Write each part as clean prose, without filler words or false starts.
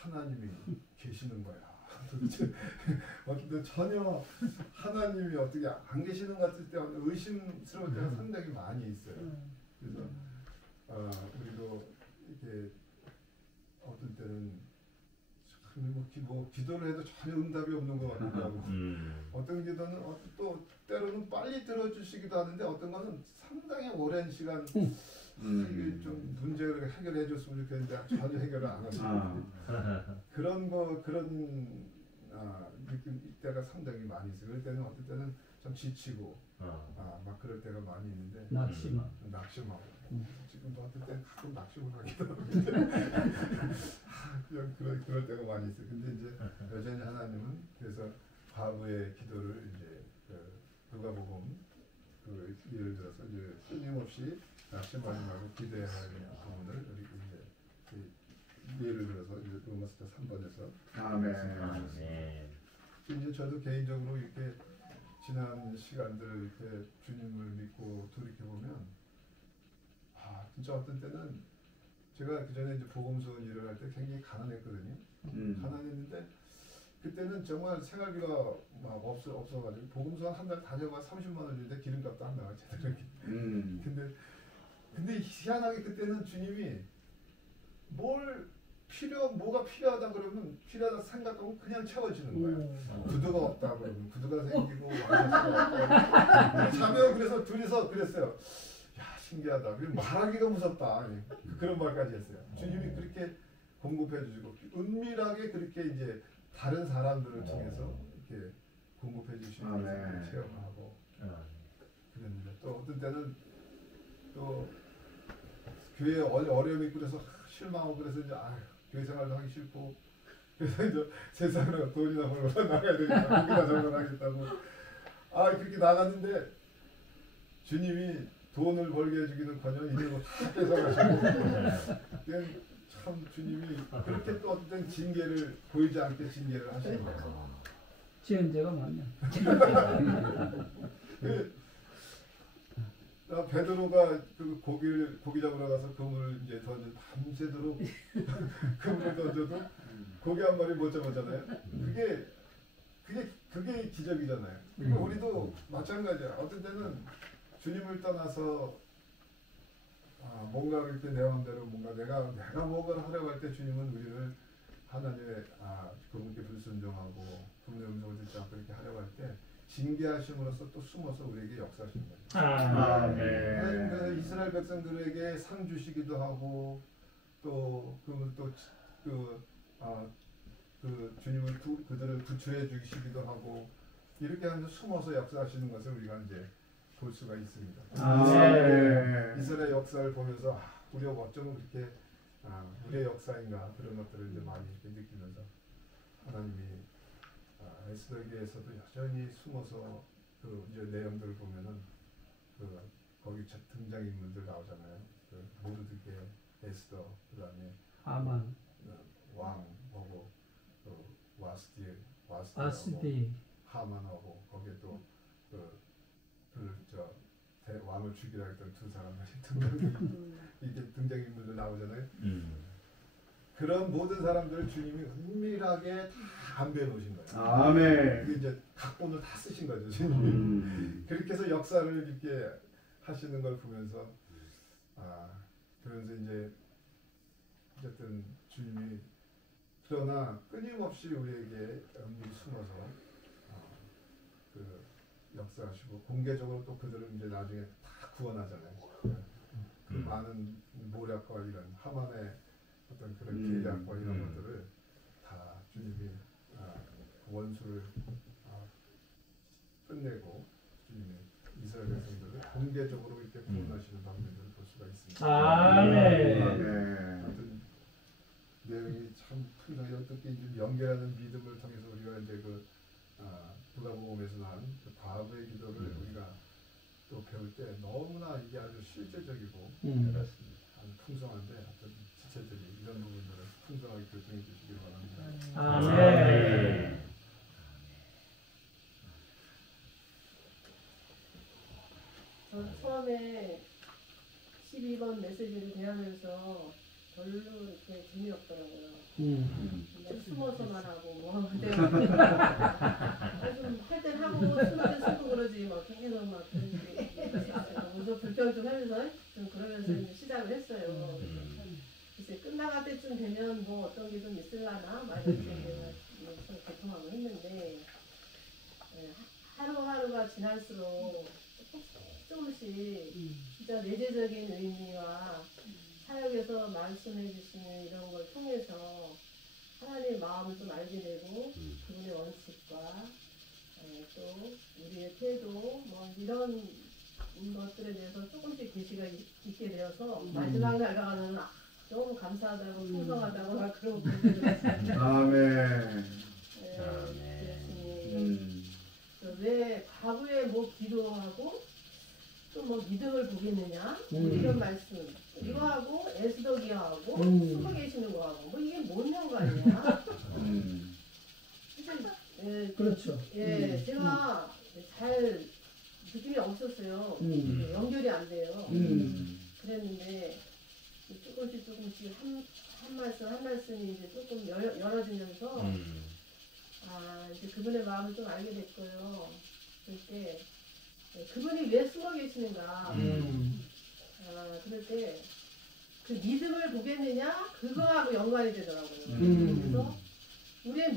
하나님이 계시는 거야. 도대체 전혀 하나님이 어떻게 안 계시는 것 같을 때 의심스러울 때가 상당히 많이 있어요. 그래서 우리도 이렇게 어떤 때는 뭐 기도를 해도 전혀 응답이 없는 것 같기도 하고 어떤 기도는 또 때로는 빨리 들어주시기도 하는데 어떤 것은 상당히 오랜 시간 이게 좀 문제를 해결해 줬으면 좋겠는데 전혀 해결을 안 하시고 그런 느낌 때가 상당히 많이 있어요. 그럴 때는 어떤 때는 좀 지치고 막 그럴 때가 많이 있는데 낙심하고 지금도 어떤 때는 가끔 낙심을 하기도 하고 그냥 그럴 때가 많이 있어요. 근데 이제 여전히 하나님은 그래서 과부의 기도를 이제 누가복음 예를 들어서 이제 끊임없이 낙심하지 말고 기도해야 하는 부분을 우리 이제 예를 들어서 이제 로마서 3번에서 아멘. 이제 저도 개인적으로 이렇게 지난 시간들을 이렇게 주님을 믿고 돌이켜 보면 진짜 어떤 때는 제가 그 전에 이제 복음서 일을 할 때 굉장히 가난했거든요. 가난했는데 그때는 정말 생활비가 막 없어가지고 복음서 한 달 다녀가 30만 원인데 기름값도 안 나가 제대로. 근데 희한하게 그때는 주님이 뭐가 필요하다 그러면 필요하다 생각하고 그냥 채워지는 거야. 구두가 없다 그러면 구두가 생기고 와이셔츠가 없다. 자매가 그래서 둘이서 그랬어요. 야 신기하다. 말하기가 무섭다. 그런 말까지 했어요. 주님이 그렇게 공급해 주시고 은밀하게 그렇게 이제 다른 사람들을 통해서 이렇게 공급해 주시는 것을 체험하고 그랬는데 또 어떤 때는 또 교회에 어려움이 있고 그래서 실망하고 그래서 이제 교회 생활도 하기 싫고 그래서 이제 세상으로 돈이나 벌고 나가야 되니까 거기다 저걸 하겠다고 그렇게 나갔는데 주님이 돈을 벌게 해주기는커녕 있는 거 다 뺏어가시고 참 주님이 그렇게 또 어떤 징계를 보이지 않게 징계를 하시는 거예요. 지은죄가 많냐? 베드로가 그 고기 잡으러 가서 그물을 이제 던져 밤새도록 그물을 던져도 고기 한 마리 못 잡았잖아요. 그게 기적이잖아요. 그러니까 우리도 마찬가지야. 어떤 때는 주님을 떠나서 뭔가 이렇게 내 마음대로 뭔가 내가 뭔가를 하려고 할 때 주님은 우리를 하나님의 그분께 불순종하고 그분의 음성을 듣지 않고 이렇게 하려고 할 때 징계하심으로써 또 숨어서 우리에게 역사하시는 거예요. 그 이스라엘 백성들에게 상 주시기도 하고 또 주님을 그들을 구출해 주시기도 하고 이렇게 하면서 숨어서 역사하시는 것을 우리가 이제 볼 수가 있습니다. 이스라엘 역사를 보면서 우리가 어쩌면 그렇게 우리의 역사인가 그런 것들을 이제 많이 이렇게 느끼면서 하나님이 에스더에게서도 여전히 숨어서 그 이제 내용들을 보면은 거기 등장 인물들 나오잖아요. 모르드게, 에스더, 그다음에 하만, 왕하고 와스디, 하만하고 거기에 또 왕을 죽이라 했던 두 사람들이 이게 등장인물들 나오잖아요. 그런 모든 사람들을 주님이 은밀하게 다 안배해 놓으신 거예요. 아멘. 이제 각본을 다 쓰신 거죠, 주님이. 그렇게 해서 역사를 이렇게 하시는 걸 보면서 그러면서 이제 어쨌든 주님이 그러나 끊임없이 우리에게 은밀히 숨어서 역사하시고 공개적으로 또 그들을 이제 나중에 다 구원하잖아요. 그 많은 모략과 이런 하만의 어떤 그런 계략과 이런 것들을 다 주님이 원수를 끝내고 주님이 이스라엘 백성들을 공개적으로 이렇게 구원하시는 방면들을 볼 수가 있습니다. 아멘. 내용이 참 풍성히 어떻게 연결하는 믿음을 통해서 우리가 이제 누가복음에서 나온 과부의 기도를 우리가 또 배울 때 너무나 이게 아주 실제적이고 아주 풍성한데 어떤 지체적인 이런 부분들을 풍성하게 교정해 주시기 바랍니다. 아멘. 처음에 12번 메시지를 대하면서 별로 이렇게 재미없더라고요. 숨어서만 하고 뭐 근데 좀할 땐 하고 숨을 땐 숨고 그러지 막 계속 막 그래서 불평 좀 하면서 좀 그러면서 이제 시작을 했어요. 이제 끝나갈 때쯤 되면 뭐 어떤 게 좀 있을라나 막 이렇게 내가 개통하고 했는데 하루하루가 지날수록 조금씩 진짜 내재적인 의미와 사역에서 말씀해 주시는 이런 걸 통해서 하나님의 마음을 좀 알게 되고 그분의 원칙과 또 우리의 태도 뭐 이런 것들에 대해서 조금씩 계시가 있게 되어서 마지막 날 가서는 너무 감사하다고 풍성하다고 막 그러고 그러더라고요. 아멘. 왜 과부에 뭐 기도하고 또 뭐 믿음을 보겠느냐 이런 말씀 이거 하고 에스더기하고 숨어 계시는 거하고 뭐 이게 뭔 연관이야? 그렇죠. 예, 제가 잘 느낌이 없었어요. 연결이 안 돼요. 그랬는데 조금씩 한 말씀 한 말씀이 이제 조금 열어지면서 이제 그분의 마음을 좀 알게 됐고요. 그때 그분이 왜 숨어 계시는가. 그럴 때 그 믿음을 보겠느냐 그거하고 연관이 되더라고요. 그래서 우리의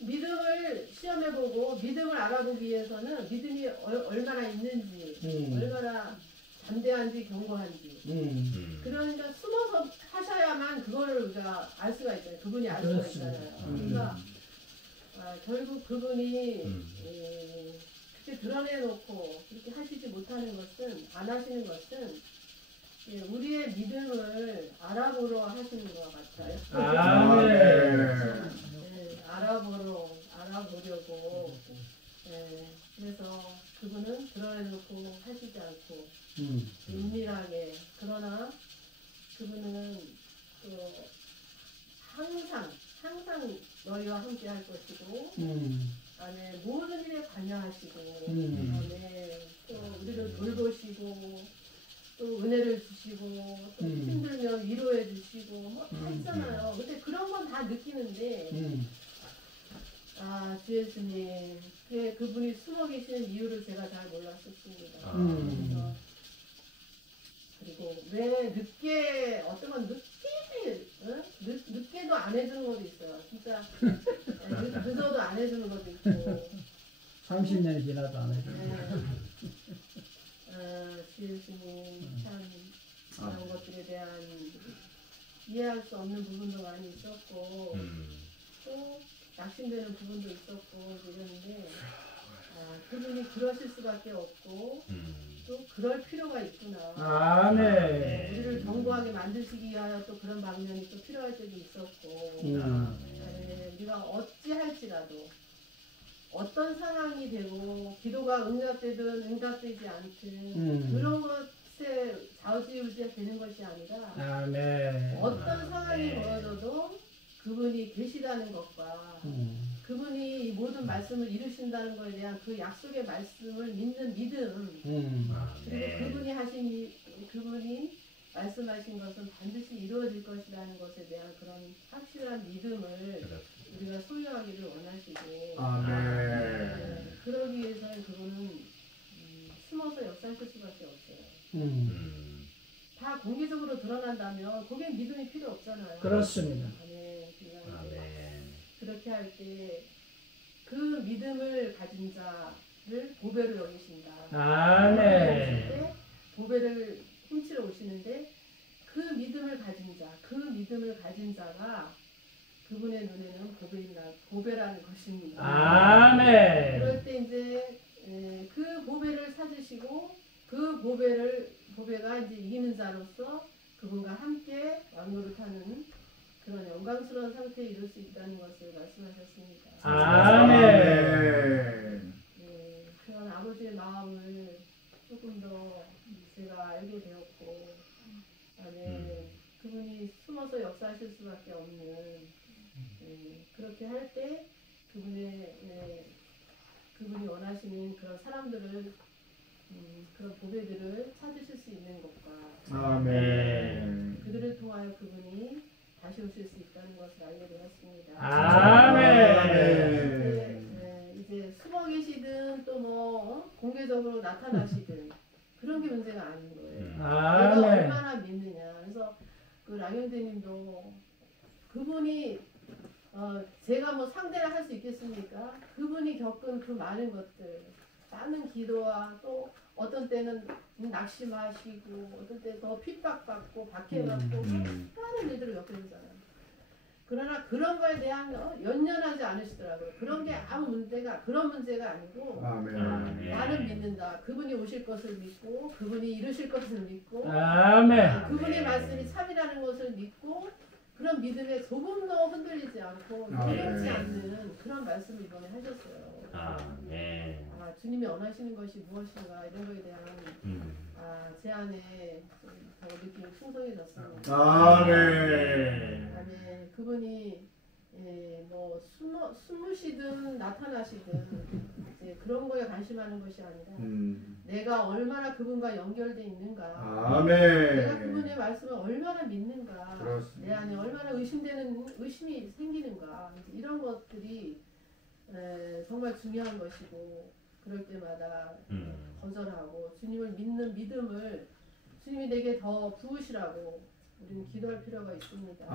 믿음을 시험해보고 믿음을 알아보기 위해서는 믿음이 얼마나 있는지 얼마나 담대한지 견고한지 그러니까 숨어서 하셔야만 그거를 우리가 알 수가 있잖아요. 그분이 알 수가 있잖아요. 그러니까 결국 그분이 그렇게 드러내놓고 그렇게 하시지 못하는 것은 안 하시는 것은 우리의 믿음을 알아보러 하시는 것 같아요. 알아보려고. 그래서 그분은 드러내놓고 하시지 않고 은밀하게 그러나 그분은 또 항상 너희와 함께 할 것이고 모든 일에 관여하시고 또 우리를 돌보시고 또 은혜를 주시고 또 힘들면 위로해 주시고 뭐 다 있잖아요. 근데 그런 건 다 느끼는데 주 예수님 그분이 숨어 계시는 이유를 제가 잘 몰랐었습니다. 그리고 왜 늦게 어떤 건 늦게도 안 해주는 것도 있어요. 진짜 늦어도 안 해주는 것도 있고 30년이 지나도 안 해주는 주 예수님 참 그런 것들에 대한 이해할 수 없는 부분도 많이 있었고 또 낙심되는 부분도 있었고 이랬는데 그분이 그러실 수밖에 없고 또 그럴 필요가 있구나. 우리를 견고하게 만드시기 위하여 또 그런 방면이 또 필요할 때도 있었고 우리가 어찌할지라도 어떤 상황이 되고 기도가 응답되든 응답되지 않든 그런 것에 좌우지우지 되는 것이 아니라 어떤 상황이 벌어져도 그분이 계시다는 것과 그분이 모든 말씀을 이루신다는 것에 대한 그 약속의 말씀을 믿는 믿음 그리고 그분이 말씀하신 것은 반드시 이루어질 것이라는 것에 대한 그런 확실한 믿음을 우리가 소유하기를 원하시고 그러기 위해서는 그분은 숨어서 역사하실 수밖에 없어요. 다 공개적으로 드러난다면 거기에 믿음이 필요 없잖아요. 그렇습니다. 그렇게 할 때 그 믿음을 가진 자를 보배로 여기신다. 보배를 훔치러 오시는데 그 믿음을 가진 자가 그분의 눈에는 보배라는 것입니다. 그럴 때 이제 그 보배를 찾으시고 그 보배가 이제 이기는 자로서 그분과 함께 왕노릇하는 그런 영광스러운 상태에 이룰 수 있다는 것을 말씀하셨습니다. 그런 아버지의 마음을 조금 더 제가 알게 되었고, 그분이 숨어서 역사하실 수밖에 없는 그렇게 할 때 그분이 원하시는 그런 사람들을 그런 보배들을 찾으실 수 있는 것과 그들을 통하여 그분이 다시 오실 수 있다는 것을 알게 되었습니다. 아멘. 이제 숨어 계시든 또 뭐 공개적으로 나타나시든 그런 게 문제가 아닌 거예요. 내가 아멘. 얼마나 믿느냐. 그래서 그 랑현대님도 그분이 제가 뭐 상대를 할 수 있겠습니까? 그분이 겪은 그 많은 것들, 많은 기도와 또 어떤 때는 낙심하시고 어떤 때 더 핍박받고 박해받고 많은 일들을 겪으셨잖아요. 그러나 그런 거에 대한 연연하지 않으시더라고요. 그런 게 아무 문제가 그런 문제가 아니고 나는 믿는다. 그분이 오실 것을 믿고 그분이 이루실 것을 믿고 아멘. 그분의 말씀이 참이라는 것을 믿고 그런 믿음에 조금 더 흔들리지 않고 두렵지 않는 그런 말씀을 이번에 하셨어요. 주님이 원하시는 것이 무엇인가 이런 거에 대한 제 안에 더 느낌이 풍성해졌습니다. 아멘. 그분이 뭐 숨으시든 나타나시든 이제 그런 거에 관심하는 것이 아니라 내가 얼마나 그분과 연결돼 있는가, 내가 그분의 말씀을 얼마나 믿는가, 내 안에 얼마나 의심이 생기는가 이런 것들이 정말 중요한 것이고 그럴 때마다 거절하고 주님을 믿는 믿음을 주님이 내게 더 부으시라고 우리는 기도할 필요가 있습니다.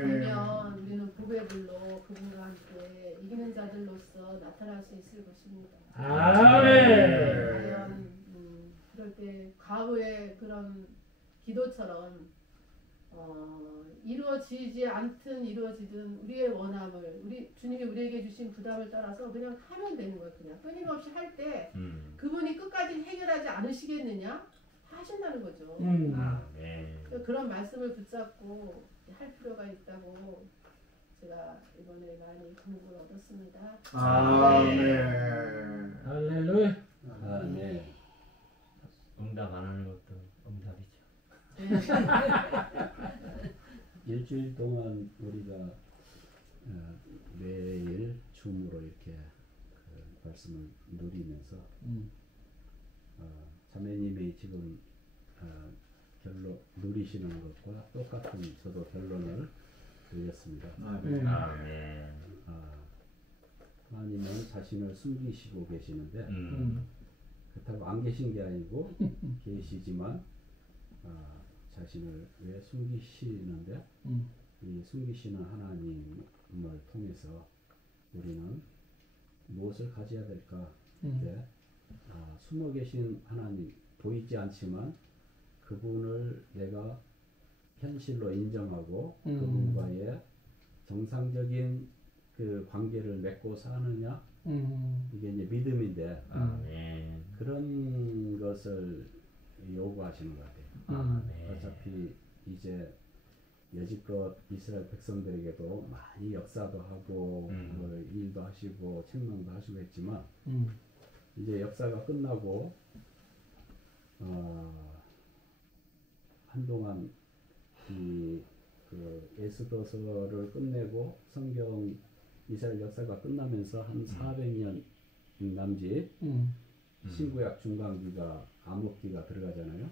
되면 우리는 보배들로 그분과 함께 이기는 자들로서 나타날 수 있을 것입니다. 과연 그럴 때 과거의 그런 기도처럼 이루어지지 않든 이루어지든 우리의 원함을 주님이 우리에게 주신 부담을 따라서 그냥 하면 되는 거예요. 그냥 끊임없이 할 때 그분이 끝까지 해결하지 않으시겠느냐? 하신다는 거죠. 그런 말씀을 붙잡고 할 필요가 있다고 제가 이번에 많이 공부를 얻었습니다. 할렐루야. 아멘. 응답 안 하는 것도 응답이죠. 일주일 동안 우리가 매일 줌으로 이렇게 그 말씀을 누리면서 자매님이 지금 결론 누리시는 것과 똑같은 저도 결론을 드렸습니다. 하나님은 자신을 숨기시고 계시는데 그렇다고 안 계신 게 아니고 계시지만 자신을 왜 숨기시는데 이 숨기시는 하나님을 통해서 우리는 무엇을 가져야 될까? 숨어 계신 하나님 보이지 않지만 그분을 내가 현실로 인정하고 그분과의 정상적인 그 관계를 맺고 사느냐 이게 이제 믿음인데 그런 것을 요구하시는 것 같아요. 어차피 이제 여지껏 이스라엘 백성들에게도 많이 역사도 하고 뭐 일도 하시고 책망도 하시고 했지만 이제 역사가 끝나고 한동안 그 에스더서를 끝내고 성경 이스라엘 역사가 끝나면서 한 400년 남짓 신구약 중간기가 암흑기가 들어가잖아요.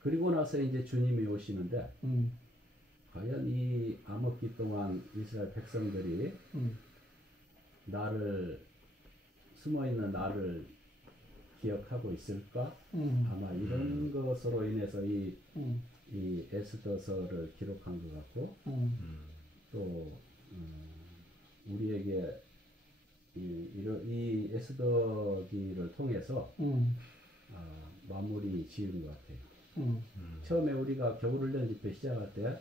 그리고 나서 이제 주님이 오시는데 과연 이 암흑기 동안 이스라엘 백성들이 나를 숨어있는 나를 기억하고 있을까? 아마 이런 것으로 인해서 이 에스더서를 기록한 것 같고 또 우리에게 이 에스더기를 통해서 마무리 지은 것 같아요. 처음에 우리가 겨울훈련 집회 시작할 때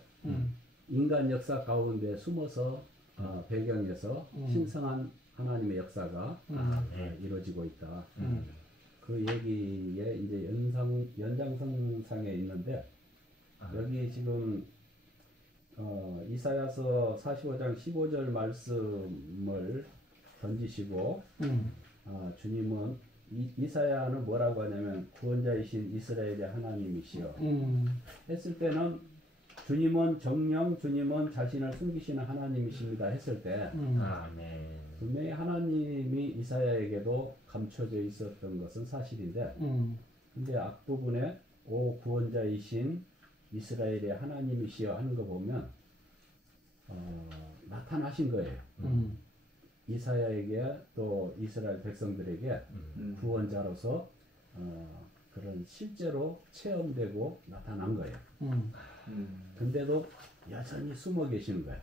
인간 역사 가운데 숨어서 배경에서 신성한 하나님의 역사가 이루어지고 있다. 그 얘기에 이제 연장선상에 있는데 여기 지금 이사야서 45장 15절 말씀을 던지시고 주님은 이사야는 뭐라고 하냐면 구원자이신 이스라엘의 하나님이시여 했을 때는 주님은 정령 주님은 자신을 숨기시는 하나님이십니다 했을 때 분명히 하나님이 이사야에게도 감춰져 있었던 것은 사실인데 근데 앞부분에 오 구원자이신 이스라엘의 하나님이시여 하는 거 보면 나타나신 거예요. 이사야에게 또 이스라엘 백성들에게 구원자로서 그런 실제로 체험되고 나타난 거예요. 근데도 여전히 숨어 계시는 거예요.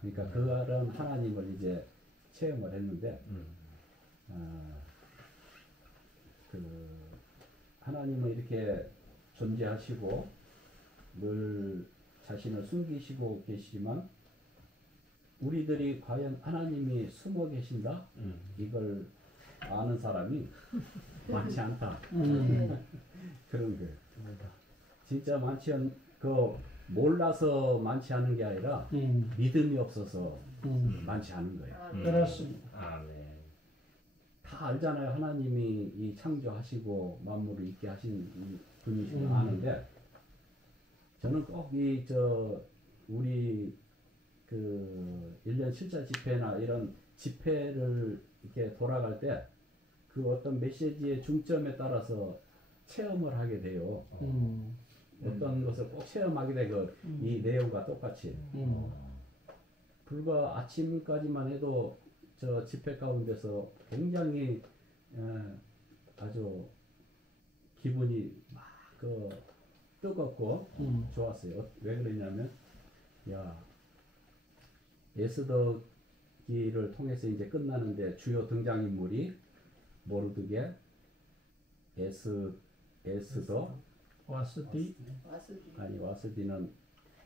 그러니까 그런 하나님을 이제 체험을 했는데 그 하나님은 이렇게 존재하시고 늘 자신을 숨기시고 계시지만 우리들이 과연 하나님이 숨어 계신다? 이걸 아는 사람이 많지 않다. 그런 거예요. 진짜 많지 몰라서 많지 않은 게 아니라 믿음이 없어서 많지 않은 거예요. 그렇습니다. 아멘. 다 알잖아요. 하나님이 이 창조하시고 만물을 있게 하신 분이신 거 아는데 저는 꼭 우리 그 1년 7차 집회나 이런 집회를 이렇게 돌아갈 때 그 어떤 메시지의 중점에 따라서 체험을 하게 돼요. 어떤 것을 꼭 체험하게 되고 이 내용과 똑같이 불과 아침까지만 해도 저 집회 가운데서 굉장히 아주 기분이 막 뜨겁고 좋았어요. 왜 그러냐면 에스더기를 통해서 이제 끝나는데 주요 등장인물이 모르드게, 에스더, 와스디. 와스디는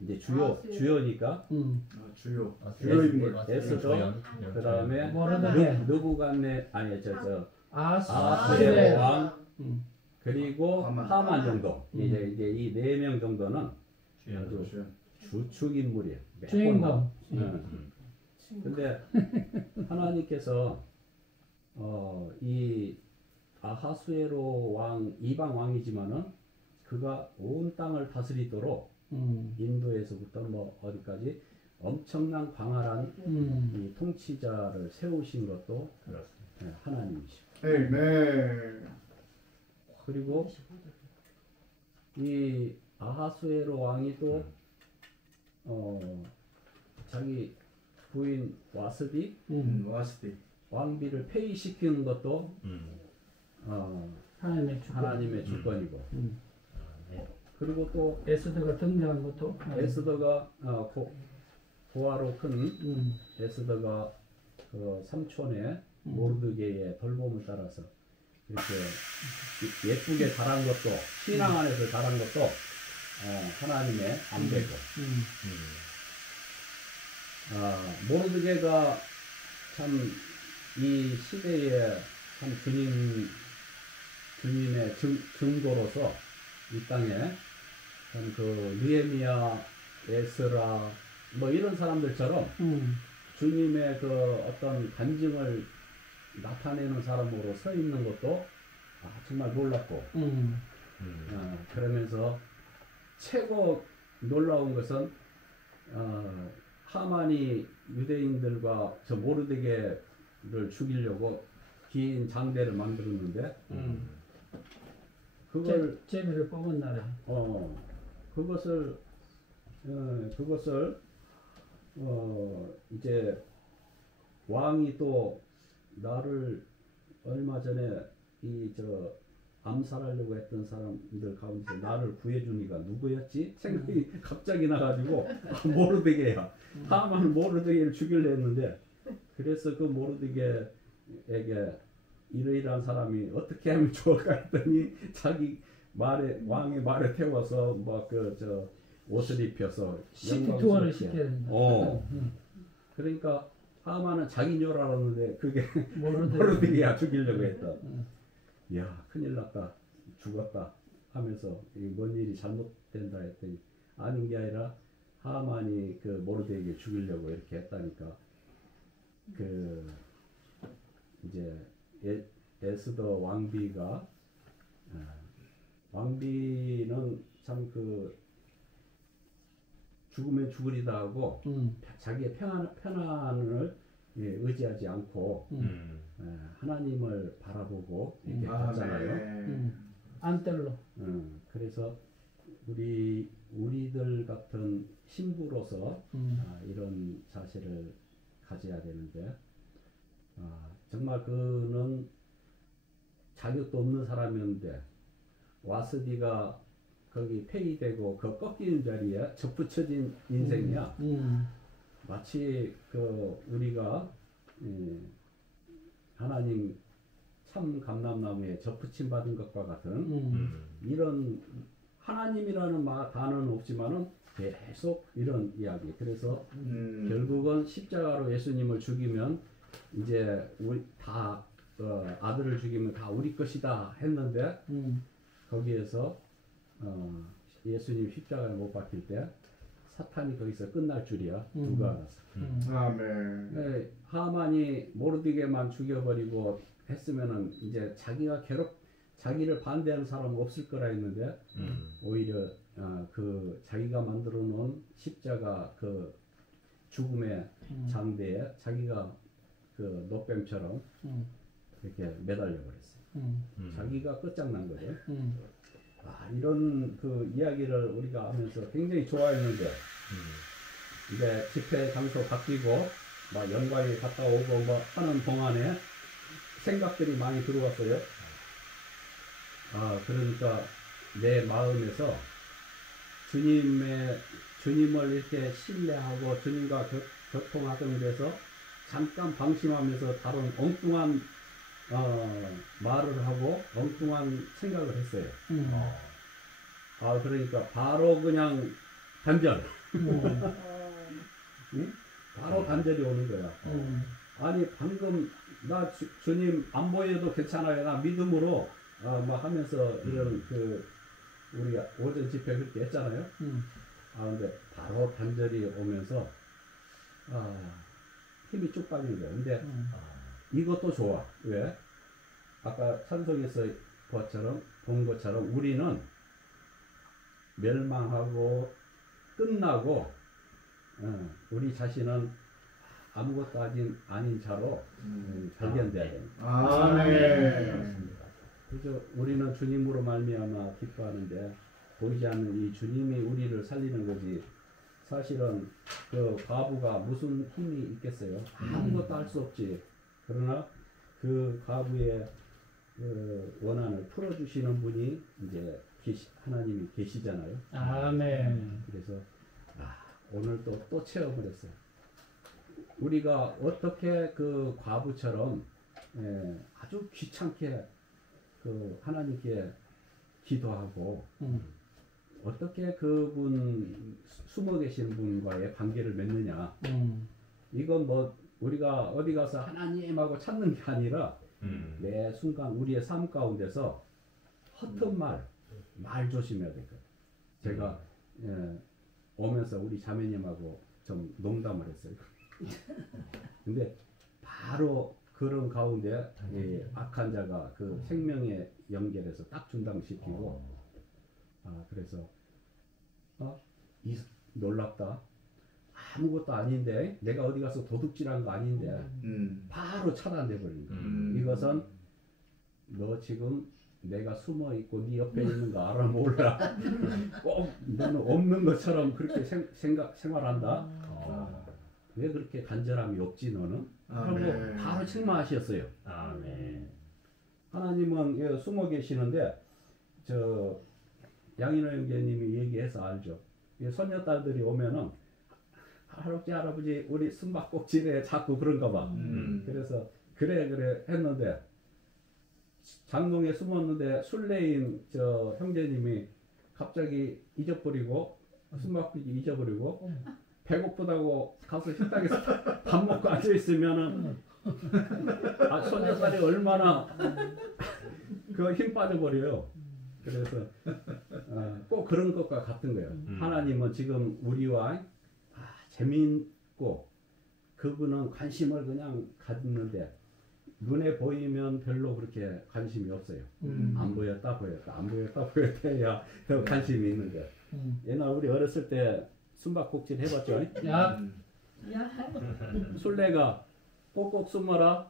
이제 주요니까 주요 에스더, 그 다음에 모르드게. 느부갓네 아수에로 왕 그리고 하만 정도 이제 이 4명 정도는 아주 주축 인물이에요. 주인공. 근데 하나님께서 이 아하수에로 왕 이방 왕이지만은 그가 온 땅을 다스리도록 인도에서부터 뭐 어디까지 엄청난 광활한 이 통치자를 세우신 것도 하나님이시고. 아멘. 그리고 이 아하수에로 왕이 또 자기 부인 와스디 왕비를 폐위시키는 것도 하나님의 주권이고. 그리고 또 에스더가 등장한 것도 에스더가 고아로 큰 에스더가 그 삼촌의 모르드게의 돌봄을 따라서 이렇게 예쁘게 자란 것도 신앙 안에서 자란 것도 하나님의 안배고. 모르드게가 참 이 시대에 참 주님의 증거로서 이 땅에 참 그 느헤미야, 에스라 뭐 이런 사람들처럼 주님의 그 어떤 간증을 나타내는 사람으로 서 있는 것도 정말 놀랍고 그러면서 최고 놀라운 것은 하만이 유대인들과 저 모르드게를 죽이려고 긴 장대를 만들었는데 그걸 제비를 뽑은 날에 그것을 이제 왕이 또 나를 얼마 전에 암살하려고 했던 사람들 가운데서 나를 구해주니까 누구였지? 생각이 갑자기 나가지고 모르드게야. 하만 모르드게를 죽이려 했는데 그래서 그 모르드게에게 이러이러한 사람이 어떻게 하면 좋을까 했더니 자기 왕의 말에 태워서 막 옷을 입혀서 시티 투어를 시켜야 된다. 그러니까 하만은 자기인 줄 알았는데 그게 모르드게. 모르드게야 죽이려고 했다. 야 큰일 났다 죽었다 하면서 뭔 일이 잘못된다 했더니 아닌 게 아니라 하만이 그 모르드게를 죽이려고 이렇게 했다니까. 그 이제 에스더 왕비가 왕비는 참 그 죽으면 죽으리다 하고 자기의 편안을 의지하지 않고 하나님을 바라보고 이렇게 갔잖아요. 안뜰로. 그래서 우리 우리들 같은 신부로서 이런 자세를 가져야 되는데 정말 그는 자격도 없는 사람이었는데 와스디가 거기 폐위되고 그 꺾이는 자리에 접붙여진 인생이야. 마치 그 우리가 하나님 참 감람나무에 접붙임 받은 것과 같은 이런 하나님이라는 단어는 없지만은 계속 이런 이야기. 그래서 결국은 십자가로 예수님을 죽이면 이제 우리 다 아들을 죽이면 다 우리 것이다 했는데 거기에서 예수님 십자가에 못 박힐 때 사탄이 거기서 끝날 줄이야. 누가 알았어. 아멘. 하만이 모르드게만 죽여버리고 했으면은 이제 자기를 반대하는 사람은 없을 거라 했는데 오히려 그 자기가 만들어 놓은 십자가 그 죽음의 장대에 자기가 그 노뱀처럼 이렇게 매달려 버렸어요. 자기가 끝장난 거죠. 이런 그 이야기를 우리가 하면서 굉장히 좋아했는데 이제 집회 장소 바뀌고 막 영광에 갔다 오고 뭐 하는 동안에 생각들이 많이 들어왔어요. 그러니까 내 마음에서 주님을 이렇게 신뢰하고 주님과 교통하던 데서 잠깐 방심하면서 다른 엉뚱한 말을 하고 엉뚱한 생각을 했어요. 그러니까 바로 그냥 단절. 응? 바로 단절이 오는 거야. 아니 방금 나 주님 안 보여도 괜찮아요. 나 믿음으로 막 하면서 이런 그 우리 오전 집회 그렇게 했잖아요. 근데 바로 단절이 오면서 힘이 쭉 빠지는 거야. 근데 이것도 좋아. 왜? 아까 찬송에서 본 것처럼 우리는 멸망하고 끝나고 우리 자신은 아무것도 아닌 자로 발견돼야 됩니다. 아멘. 그래서 우리는 주님으로 말미암아 기뻐하는데 보이지 않는 이 주님이 우리를 살리는 거지. 사실은 그 과부가 무슨 힘이 있겠어요? 아무것도 할 수 없지. 그러나 그 과부의 그 원한을 풀어주시는 분이 이제 하나님이 계시잖아요. 아멘. 그래서 오늘 또 체험을 했어요. 우리가 어떻게 그 과부처럼 아주 귀찮게 그 하나님께 기도하고 어떻게 그분 숨어 계신 분과의 관계를 맺느냐. 이건 뭐 우리가 어디 가서 하나님하고 찾는 게 아니라 매 순간 우리의 삶 가운데서 허튼 말 조심해야 될 거예요. 제가 오면서 우리 자매님하고 좀 농담을 했어요. 근데 바로 그런 가운데 악한 자가 그 생명에 연결해서 딱 중단시키고 그래서 놀랍다. 아무것도 아닌데 내가 어디 가서 도둑질한 거 아닌데 바로 차단돼 버리는 거야. 이것은 너 지금 내가 숨어 있고 네 옆에 있는 거 알아 몰라. 꼭 너는 없는 것처럼 그렇게 생활한다. 왜 그렇게 간절함이 없지 너는? 하고 바로 책망하셨어요. 아멘. 하나님은 숨어 계시는데 저 양인호 형제님이 얘기해서 알죠. 손녀딸들이 오면은 할아버지 할아버지 우리 숨바꼭질에 자꾸 그런가 봐. 그래서 그래 했는데 장롱에 숨었는데 술래인 저 형제님이 갑자기 잊어버리고 숨바꼭질 잊어버리고 배고프다고 가서 식당에서 밥 먹고 앉아 있으면은 손녀딸이 얼마나 그 힘 빠져버려요. 그래서 꼭 그런 것과 같은 거예요. 하나님은 지금 우리와 재미있고 그분은 관심을 그냥 갖는데 눈에 보이면 별로 그렇게 관심이 없어요. 안 보였다 보였다야 더 관심이 있는데 옛날 우리 어렸을 때 숨바꼭질 해봤죠? 술래가 꼭꼭 숨어라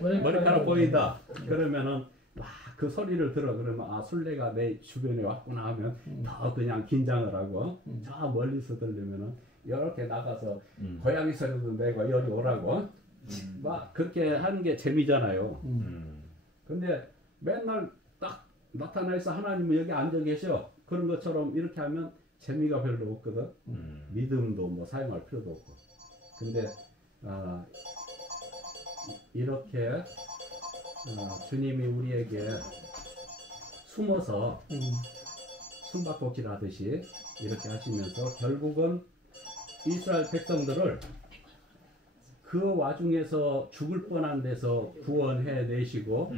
머리카락 보인다 그러면은 막 그 소리를 들어 그러면 아 술래가 내 주변에 왔구나 하면 더 그냥 긴장을 하고 저 멀리서 들리면은 이렇게 나가서 고양이 소리도 내고 여기 오라고 막 그렇게 하는 게 재미잖아요. 근데 맨날 딱 나타나서 하나님은 여기 앉아 계셔 그런 것처럼 이렇게 하면 재미가 별로 없거든. 믿음도 뭐 사용할 필요도 없고. 근데 이렇게 주님이 우리에게 숨어서 숨바꼭질 하듯이 이렇게 하시면서 결국은 이스라엘 백성들을 그 와중에서 죽을 뻔한 데서 구원해 내시고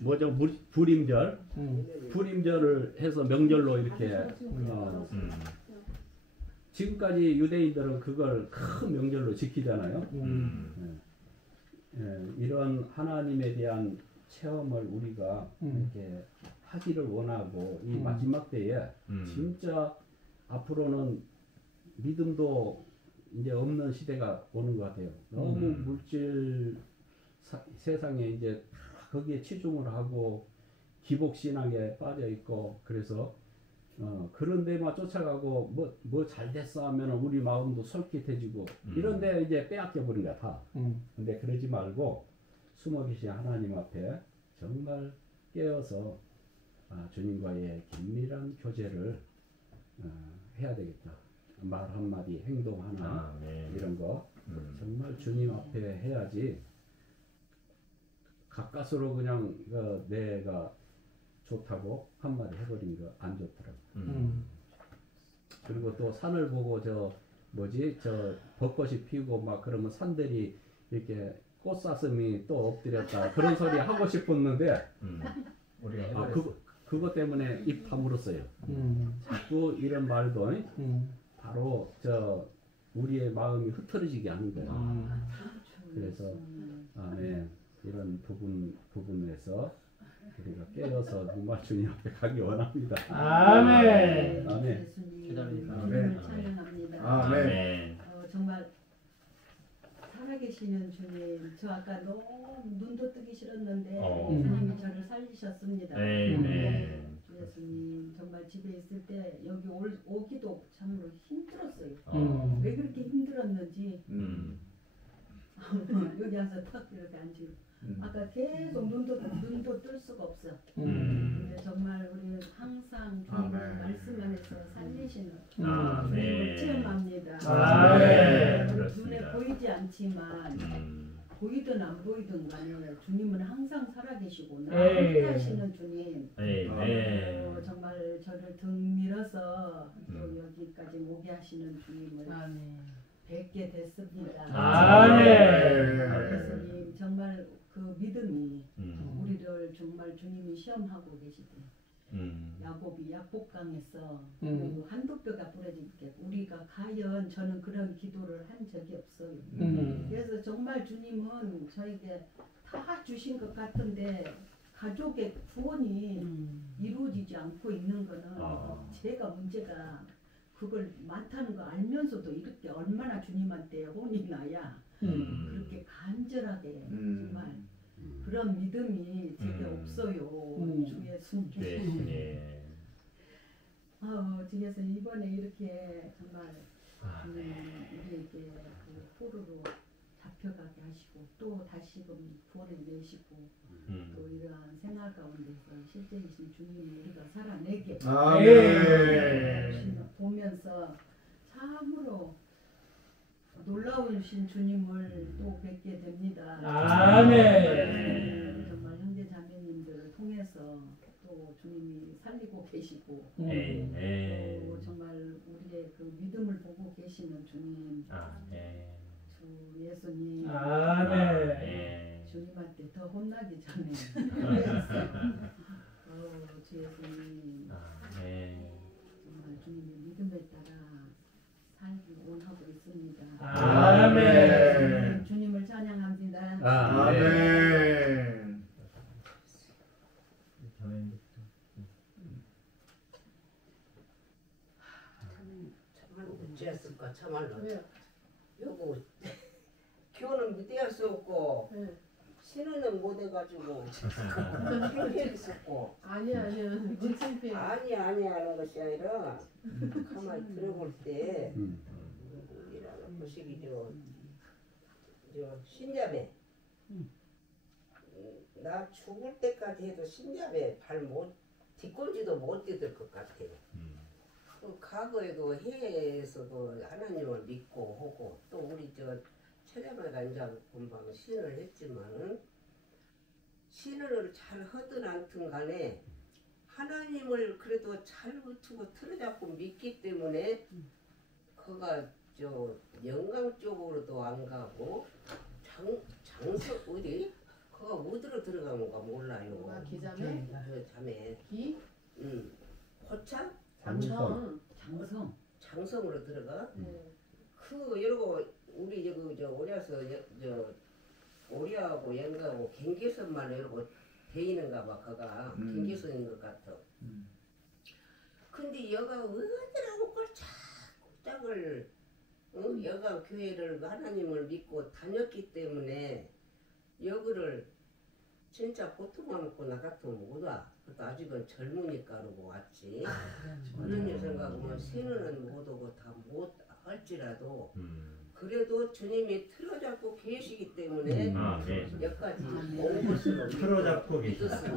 뭐죠 불임절을 해서 명절로 이렇게 지금까지 유대인들은 그걸 큰 명절로 지키잖아요. 이런 하나님에 대한 체험을 우리가 이렇게 하기를 원하고 이 마지막 때에 진짜 앞으로는 믿음도 이제 없는 시대가 오는 것 같아요. 너무 물질 세상에 이제 거기에 치중을 하고 기복 신앙에 빠져 있고 그래서 그런 데만 쫓아가고 뭐 잘 됐어 하면 우리 마음도 솔깃해지고 이런 데 이제 빼앗겨 버린 거야 다. 근데 그러지 말고 숨어 계신 하나님 앞에 정말 깨어서 주님과의 긴밀한 교제를 해야 되겠다. 말 한마디 행동 하나 이런 거 정말 주님 앞에 해야지 가까스로 그냥 내가 좋다고 한마디 해버린 거 안 좋더라고. 그리고 또 산을 보고 저 벚꽃이 피우고 막 그러면 산들이 이렇게 꽃사슴이 또 엎드렸다 그런 소리 하고 싶었는데 그것 때문에 입 다물었어요. 자꾸 이런 말도 바로 우리의 마음이 흐트러지게 하는 거예요. 그래서 이런 부분에서 우리가 깨어서 정말 주님 앞에 가기 원합니다. 아멘. 아멘. 예수님 아멘. 찬양합니다. 아멘. 정말 살아계시는 주님, 저 아까 너무 눈도 뜨기 싫었는데 주님이 저를 살리셨습니다. 예수님 정말 집에 있을 때 여기 오기도 참으로 힘들었어요. 왜 그렇게 힘들었는지 여기 와서 탁 이렇게 앉고 아까 계속 눈도 뜰 수가 없어. 근데 정말 우리는 항상 주님 말씀 안에서 살리시는 주님을 체험합니다. 눈에 보이지 않지만 보이든 안 보이든 간에 주님은 항상 살아계시고 나를 하시는 주님. 정말 저를 등 밀어서 또 여기까지 오게 하시는 주님을 뵙게 됐습니다. 예수님 정말 그 믿음이 우리를 정말 주님이 시험하고 계시대. 야곱이 약복강에서 한두 뼈가 부러지게 우리가 과연 저는 그런 기도를 한 적이 없어요. 그래서 정말 주님은 저에게 다 주신 것 같은데 가족의 구원이 이루어지지 않고 있는 거는 제가 문제가 그걸 맡하는 거 알면서도 이렇게 얼마나 주님한테 혼이 나야 그렇게 간절하게 정말 그런 믿음이 제게 없어요. 주 예수님. 주 예수님 이번에 이렇게 정말 우리에게 그 포로로 잡혀가게 하시고 또 다시금 구원해 내시고 또 이러한 생활 가운데서 실제이신 주님이 우리가 살아내게 보면서 참으로 놀라우신 주님을 또 뵙게 됩니다. 아멘. 정말 형제 자매님들을 통해서 또 주님이 살리고 계시고 또 정말 우리의 그 믿음을 보고 계시는 주님, 주 예수님, 주님한테 더 혼나기 전에 주 예수님 정말 주님의 믿음에 따라 살기 원하고 있습니다. 아멘. 주님을 찬양합니다. 아멘. 정말 문제였을까 참말로. 요거 교는 믿어야 수 없고 신우는 못 해가지고 창피했었고 아니야 못 창피해. 아니 하는 것이 아니라 가만히 들어볼 때 이라는 것이 저 신자배 나 죽을 때까지 해도 신자배 발 못 뒷걸지도 못 디딜 것 같아요. 그 과거에도 해에서도 하나님을 믿고 하고 또 우리 저 체자매가 이제 금방 신을 했지만은 신을 잘 하든 않든 간에 하나님을 그래도 잘 붙이고 틀어잡고 믿기 때문에 그가 저 영광 쪽으로도 안 가고 장석 어디 그가 어디로 들어가는가 몰라요. 누가 기자매? 그 자매. 기? 고창? 장성. 장성으로 들어가. 네. 그 여러 우리 저 오리아서 저 오리하고 영가하고 경계선만 이러고 대이는가 봐. 그가 경계선인 것 같아. 근데 여가 어디라고 꼴짝꼴짝을 여가 교회를 하나님을 믿고 다녔기 때문에 여기를 진짜 보통 와놓고 나 같으면 못 와. 그것도 아직은 젊으니까 그러고 왔지. 그런 일 생각하면 신은 못 오고 다 못 할지라도 그래도 주님이 틀어잡고 계시기 때문에 여기까지 온 것으로 틀어잡고 계시다.